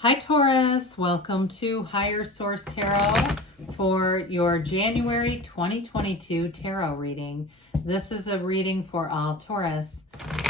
Hi Taurus, welcome to Higher Source Tarot for your January 2022 tarot reading. This is a reading for all Taurus,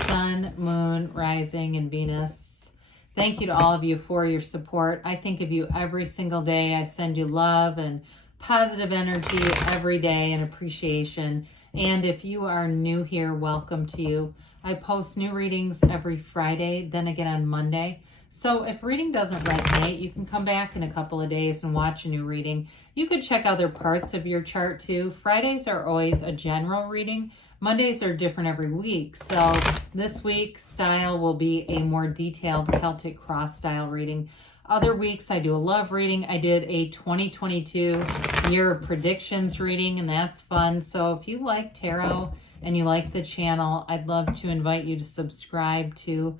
Sun, Moon, Rising, and Venus. Thank you to all of you for your support. I think of you every single day. I send you love and positive energy every day and appreciation. And if you are new here, welcome to you. I post new readings every Friday, then again on Monday. So if reading doesn't resonate, you can come back in a couple of days and watch a new reading. You could check other parts of your chart too. Fridays are always a general reading. Mondays are different every week. So this week's style will be a more detailed Celtic cross style reading. Other weeks I do a love reading. I did a 2022 year of predictions reading, and that's fun. So if you like tarot and you like the channel, I'd love to invite you to subscribe to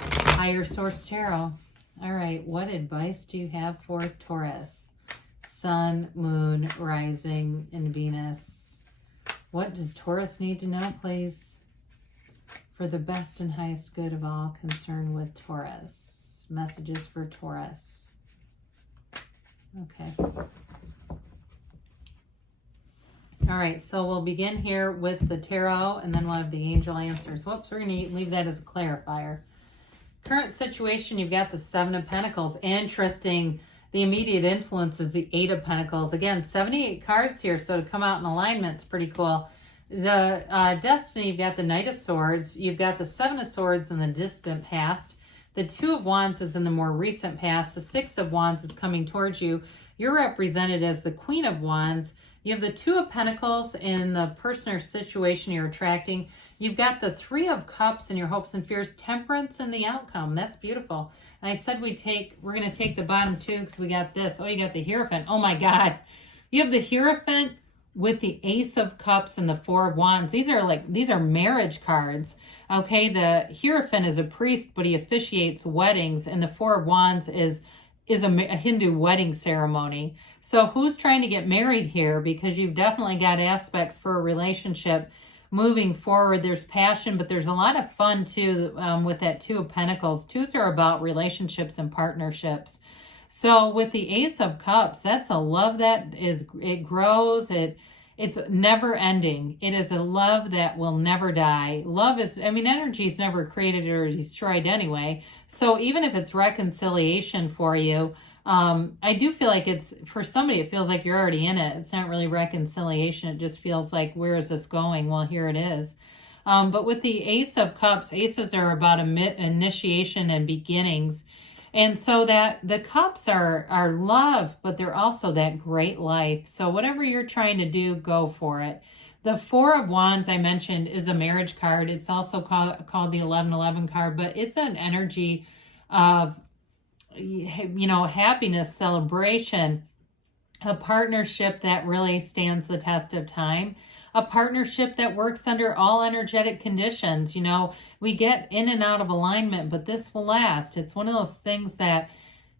Higher Source Tarot. All right, what advice do you have for Taurus? Sun, Moon, Rising, and Venus. What does Taurus need to know, please? For the best and highest good of all concerned with Taurus. Messages for Taurus. Okay. All right, so we'll begin here with the tarot, and then we'll have the angel answers. Whoops, we're going to leave that as a clarifier. Current situation, you've got the Seven of Pentacles. Interesting. The immediate influence is the Eight of Pentacles. Again, 78 cards here, so to come out in alignment is pretty cool. The Destiny, you've got the Knight of Swords. You've got the Seven of Swords in the distant past. The Two of Wands is in the more recent past. The Six of Wands is coming towards you. You're represented as the Queen of Wands. You have the Two of Pentacles in the person or situation you're attracting. You've got the Three of Cups in your hopes and fears, Temperance in the outcome. That's beautiful. And I said we're going to take the bottom two because we got this. Oh, you got the Hierophant. Oh my God. You have the Hierophant with the Ace of Cups and the Four of Wands. These are marriage cards. Okay, the Hierophant is a priest, but he officiates weddings, and the Four of Wands is a Hindu wedding ceremony. So who's trying to get married here? Because you've definitely got aspects for a relationship moving forward. There's passion, but there's a lot of fun too with that Two of Pentacles. Twos are about relationships and partnerships. So with the Ace of Cups, that's a love that it grows. It's never ending. It is a love that will never die. Love is, energy is never created or destroyed anyway. So even if it's reconciliation for you, I do feel like it's, for somebody, it feels like you're already in it. It's not really reconciliation. It just feels like, where is this going? Well, here it is. But with the Ace of Cups, aces are about initiation and beginnings. And so that the cups are love, but they're also that great life. So whatever you're trying to do, go for it. The Four of Wands I mentioned is a marriage card. It's also called the 1111 card, but it's an energy of, happiness, celebration, a partnership that really stands the test of time, a partnership that works under all energetic conditions. We get in and out of alignment, but this will last. It's one of those things that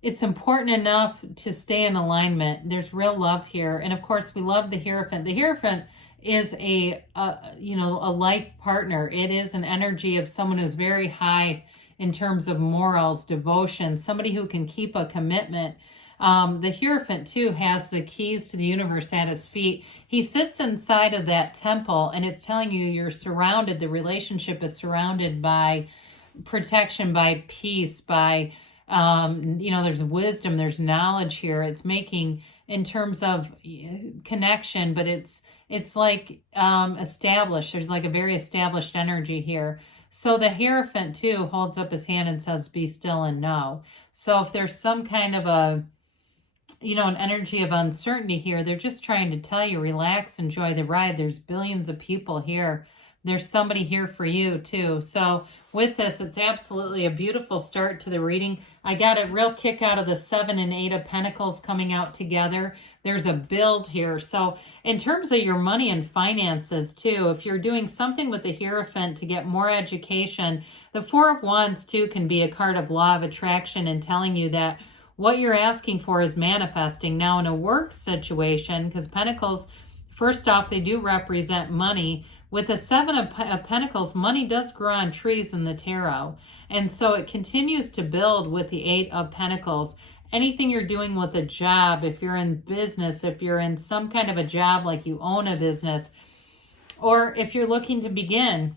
it's important enough to stay in alignment. There's real love here. And of course, we love the Hierophant. The Hierophant is a life partner. It is an energy of someone who's very high in terms of morals, devotion, somebody who can keep a commitment. The Hierophant, too, has the keys to the universe at his feet. He sits inside of that temple, and it's telling you you're surrounded, the relationship is surrounded by protection, by peace, by, there's wisdom, there's knowledge here. It's making, in terms of connection, but it's like established. There's like a very established energy here. So the Hierophant, too, holds up his hand and says, be still and know. So if there's some kind of an energy of uncertainty here, they're just trying to tell you, relax, enjoy the ride. There's billions of people here. There's somebody here for you too. So with this, it's absolutely a beautiful start to the reading. I got a real kick out of the 7 and 8 of Pentacles coming out together. There's a build here. So in terms of your money and finances too, if you're doing something with the Hierophant to get more education, the Four of Wands too can be a card of law of attraction and telling you that what you're asking for is manifesting. Now in a work situation, because Pentacles, first off, they do represent money, With the Seven of Pentacles, money does grow on trees in the tarot. And so it continues to build with the Eight of Pentacles. Anything you're doing with a job, if you're in business, if you're in some kind of a job like you own a business, or if you're looking to begin,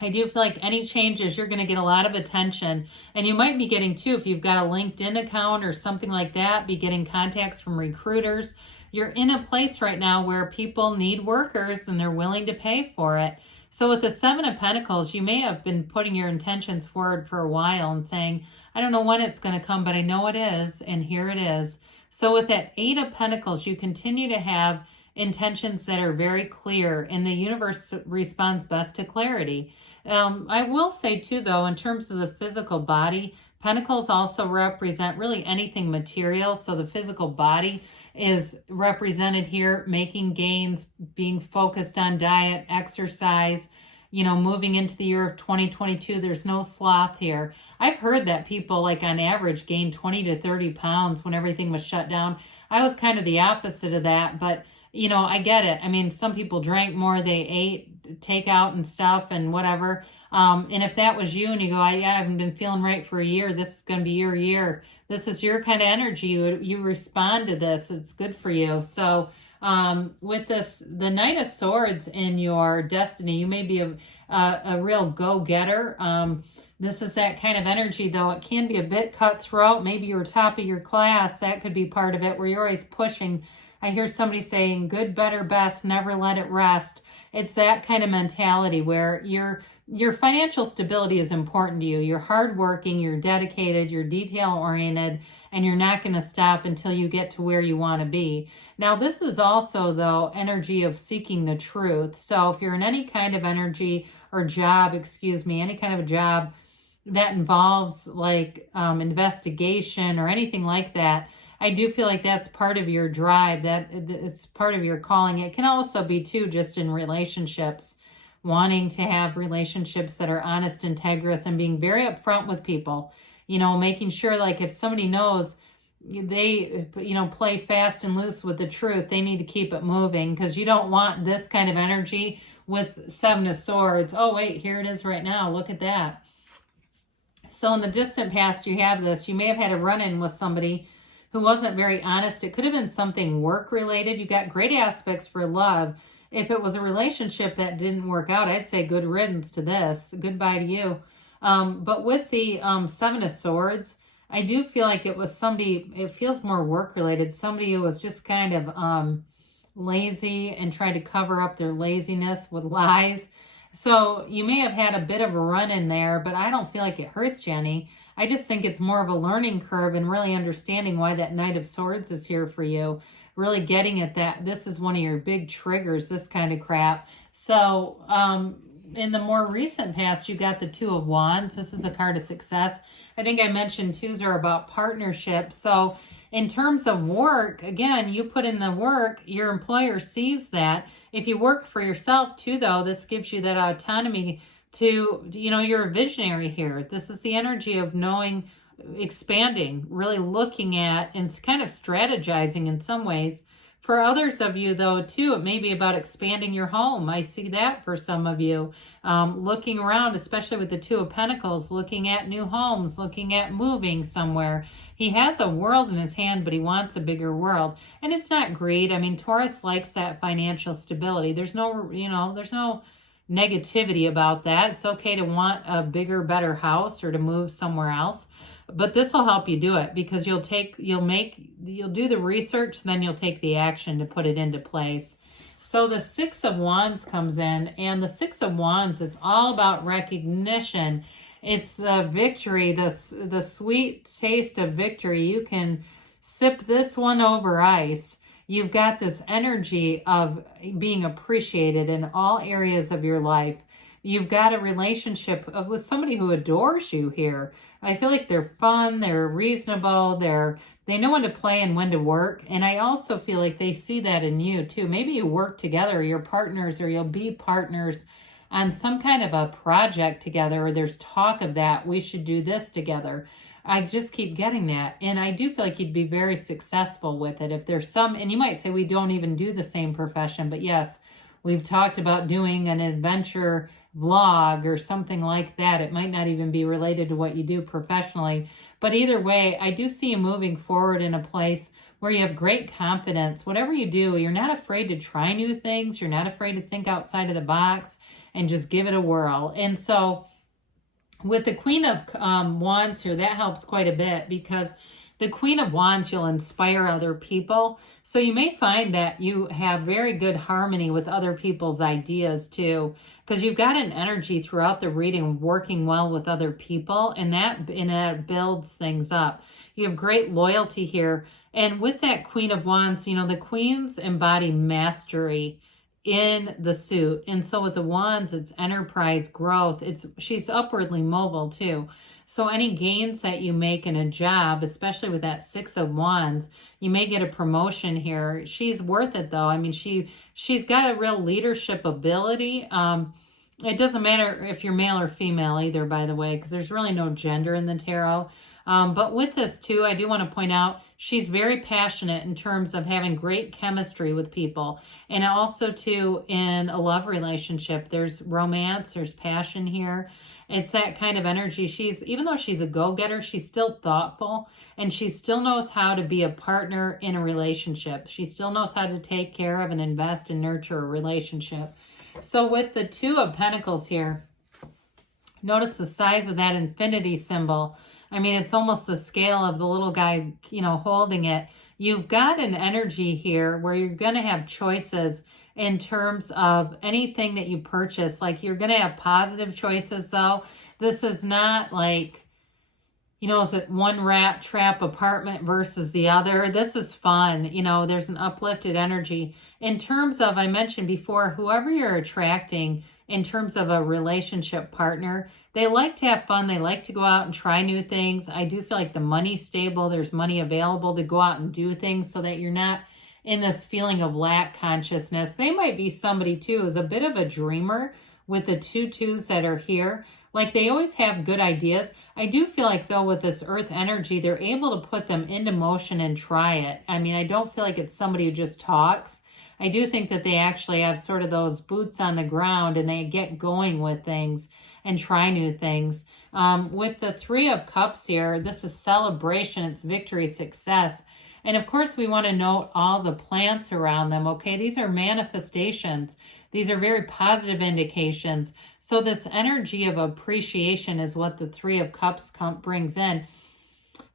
I do feel like any changes, you're going to get a lot of attention. And you might be getting too, if you've got a LinkedIn account or something like that, be getting contacts from recruiters. You're in a place right now where people need workers and they're willing to pay for it. So with the Seven of Pentacles, you may have been putting your intentions forward for a while and saying, I don't know when it's going to come, but I know it is, and here it is. So with that Eight of Pentacles, you continue to have intentions that are very clear, and the universe responds best to clarity. I will say too, though, in terms of the physical body, Pentacles also represent really anything material. So the physical body is represented here, making gains, being focused on diet, exercise, moving into the year of 2022, there's no sloth here. I've heard that people, like on average, gain 20 to 30 pounds when everything was shut down. I was kind of the opposite of that, but I get it. I mean, some people drank more, they ate takeout and stuff and whatever. And if that was you and you go, I haven't been feeling right for a year, this is going to be your year. This is your kind of energy. You respond to this. It's good for you. So with this, the Knight of Swords in your destiny, you may be a real go-getter. This is that kind of energy, though. It can be a bit cutthroat. Maybe you're top of your class. That could be part of it, where you're always pushing. I hear somebody saying, good, better, best, never let it rest. It's that kind of mentality where your financial stability is important to you. You're hardworking, you're dedicated, you're detail-oriented, and you're not going to stop until you get to where you want to be. Now, this is also, though, energy of seeking the truth. So if you're in any kind of energy or job, any kind of a job that involves like investigation or anything like that, I do feel like that's part of your drive, that it's part of your calling. It can also be too just in relationships, wanting to have relationships that are honest, integrous, and being very upfront with people, making sure like if somebody knows they, play fast and loose with the truth, they need to keep it moving, because you don't want this kind of energy with Seven of Swords. Oh, wait, here it is right now. Look at that. So in the distant past, you have this. You may have had a run-in with somebody who wasn't very honest. It could have been something work-related. You got great aspects for love. If it was a relationship that didn't work out, I'd say good riddance to this. Goodbye to you. But with the Seven of Swords, I do feel like it was somebody, it feels more work-related, somebody who was just kind of lazy and tried to cover up their laziness with lies. So you may have had a bit of a run in there, but I don't feel like it hurts you any. I just think it's more of a learning curve and really understanding why that Knight of Swords is here for you. Really getting at that. This is one of your big triggers, this kind of crap. So in the more recent past, you got the Two of Wands. This is a card of success. I think I mentioned twos are about partnership. So in terms of work, again, you put in the work, your employer sees that. If you work for yourself too, though, this gives you that autonomy to, you're a visionary here. This is the energy of knowing, expanding, really looking at and kind of strategizing in some ways. For others of you, though, too, it may be about expanding your home. I see that for some of you. Looking around, especially with the Two of Pentacles, looking at new homes, looking at moving somewhere. He has a world in his hand, but he wants a bigger world. And it's not greed. I mean, Taurus likes that financial stability. There's no, there's no negativity about that. It's okay to want a bigger, better house or to move somewhere else. But this will help you do it, because you'll do the research, then you'll take the action to put it into place. So the Six of Wands comes in, and the Six of Wands is all about recognition. It's the victory, the sweet taste of victory. You can sip this one over ice. You've got this energy of being appreciated in all areas of your life. You've got a relationship with somebody who adores you here. I feel like they're fun, they're reasonable, they know when to play and when to work. And I also feel like they see that in you too. Maybe you work together, you're partners, or you'll be partners on some kind of a project together, or there's talk of that. We should do this together. I just keep getting that. And I do feel like you'd be very successful with it. If there's some, and you might say we don't even do the same profession, but yes, We've talked about doing an adventure vlog or something like that. It might not even be related to what you do professionally. But either way, I do see you moving forward in a place where you have great confidence. Whatever you do, you're not afraid to try new things. You're not afraid to think outside of the box and just give it a whirl. And so with the Queen of Wands here, that helps quite a bit, because the Queen of Wands, you'll inspire other people. So you may find that you have very good harmony with other people's ideas too, because you've got an energy throughout the reading working well with other people, and that builds things up. You have great loyalty here. And with that Queen of Wands, you know, the queens embody mastery in the suit. And so with the wands, it's enterprise growth. She's upwardly mobile too. So any gains that you make in a job, especially with that Six of Wands, you may get a promotion here. She's worth it though. I mean, she's got a real leadership ability. It doesn't matter if you're male or female either, by the way, because there's really no gender in the tarot. But with this too, I do want to point out, she's very passionate in terms of having great chemistry with people. And also too, in a love relationship, there's romance, there's passion here. It's that kind of energy. Even though she's a go-getter, she's still thoughtful, and she still knows how to be a partner in a relationship. She still knows how to take care of and invest and nurture a relationship. So with the Two of Pentacles here, notice the size of that infinity symbol. I mean, it's almost the scale of the little guy, you know, holding it. You've got an energy here where you're going to have choices in terms of anything that you purchase. Like, you're going to have positive choices, though. This is not like, you know, is it one rat trap apartment versus the other? This is fun. You know, there's an uplifted energy. In terms of, I mentioned before, whoever you're attracting, in terms of a relationship partner, they like to have fun. They like to go out and try new things. I do feel like the money's stable. There's money available to go out and do things so that you're not in this feeling of lack consciousness. They might be somebody too who's a bit of a dreamer with the two twos that are here. Like, they always have good ideas. I do feel like though with this earth energy, they're able to put them into motion and try it. I mean, I don't feel like it's somebody who just talks. I do think that they actually have sort of those boots on the ground, and they get going with things and try new things. With the Three of Cups here, this is celebration. It's victory, success. And of course, we want to note all the plants around them, okay? These are manifestations. These are very positive indications. So this energy of appreciation is what the Three of Cups brings in.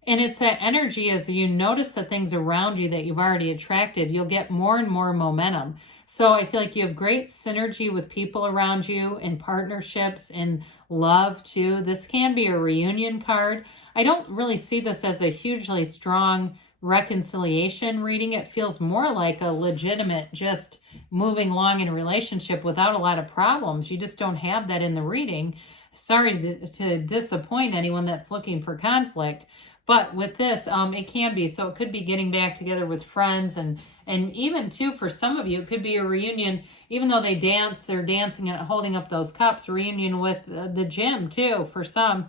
And it's that energy, as you notice the things around you that you've already attracted, you'll get more and more momentum. So I feel like you have great synergy with people around you, in partnerships, in love too. This can be a reunion card. I don't really see this as a hugely strong reconciliation reading. It feels more like a legitimate just moving along in a relationship without a lot of problems. You just don't have that in the reading. Sorry to disappoint anyone that's looking for conflict. But with this, it can be. So it could be getting back together with friends, and even too, for some of you, it could be a reunion. Even though they dance, they're dancing and holding up those cups. Reunion with the gym too, for some.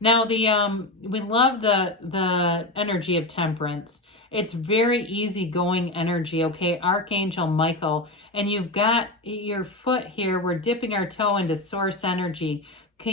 Now we love the energy of temperance. It's very easygoing energy, okay? Archangel Michael, and you've got your foot here. We're dipping our toe into source energy,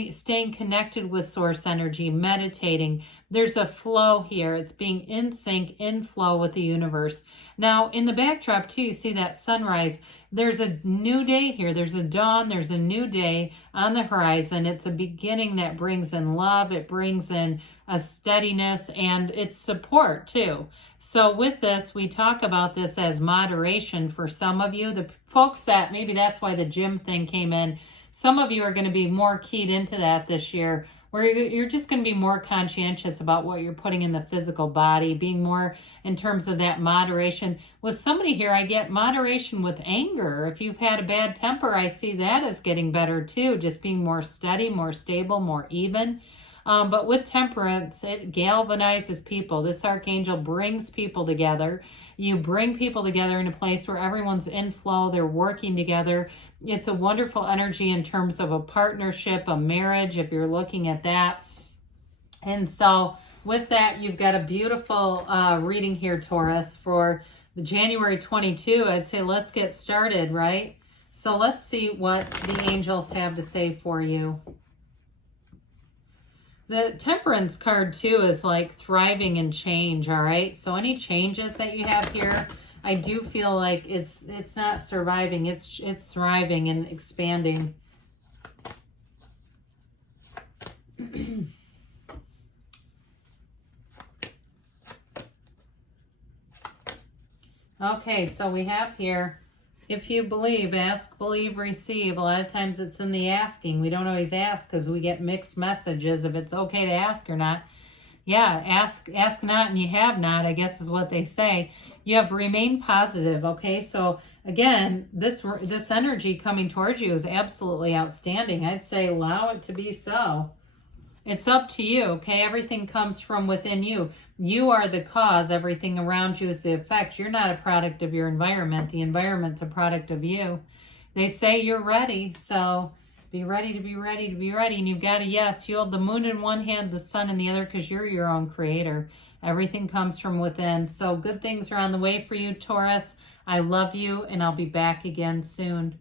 staying connected with source energy, meditating. There's a flow here. It's being in sync, in flow with the universe. Now, in the backdrop too, you see that sunrise. There's a new day here. There's a dawn. There's a new day on the horizon. It's a beginning that brings in love. It brings in a steadiness, and it's support too. So with this, we talk about this as moderation for some of you. The folks that, maybe that's why the gym thing came in. Some of you are going to be more keyed into that this year, where you're just going to be more conscientious about what you're putting in the physical body, being more in terms of that moderation. With somebody here, I get moderation with anger. If you've had a bad temper, I see that as getting better too, just being more steady, more stable, more even. But with temperance, it galvanizes people. This archangel brings people together. You bring people together in a place where everyone's in flow, they're working together. It's a wonderful energy in terms of a partnership, a marriage, if you're looking at that. And so with that, you've got a beautiful reading here, Taurus, for the January 22. I'd say let's get started, right? So let's see what the angels have to say for you. The Temperance card too is like thriving and change, all right? So any changes that you have here, I do feel like it's not surviving, it's thriving and expanding. Okay, so we have here, if you believe, ask, believe, receive. A lot of times it's in the asking. We don't always ask because we get mixed messages if it's okay to ask or not. Yeah, ask not and you have not, I guess is what they say. You have remain positive, okay? So again, this energy coming towards you is absolutely outstanding. I'd say allow it to be so. It's up to you, okay? Everything comes from within you. You are the cause. Everything around you is the effect. You're not a product of your environment. The environment's a product of you. They say you're ready, so be ready to be ready to be ready. And you've got a yes. You hold the moon in one hand, the sun in the other, because you're your own creator. Everything comes from within. So good things are on the way for you, Taurus. I love you, and I'll be back again soon.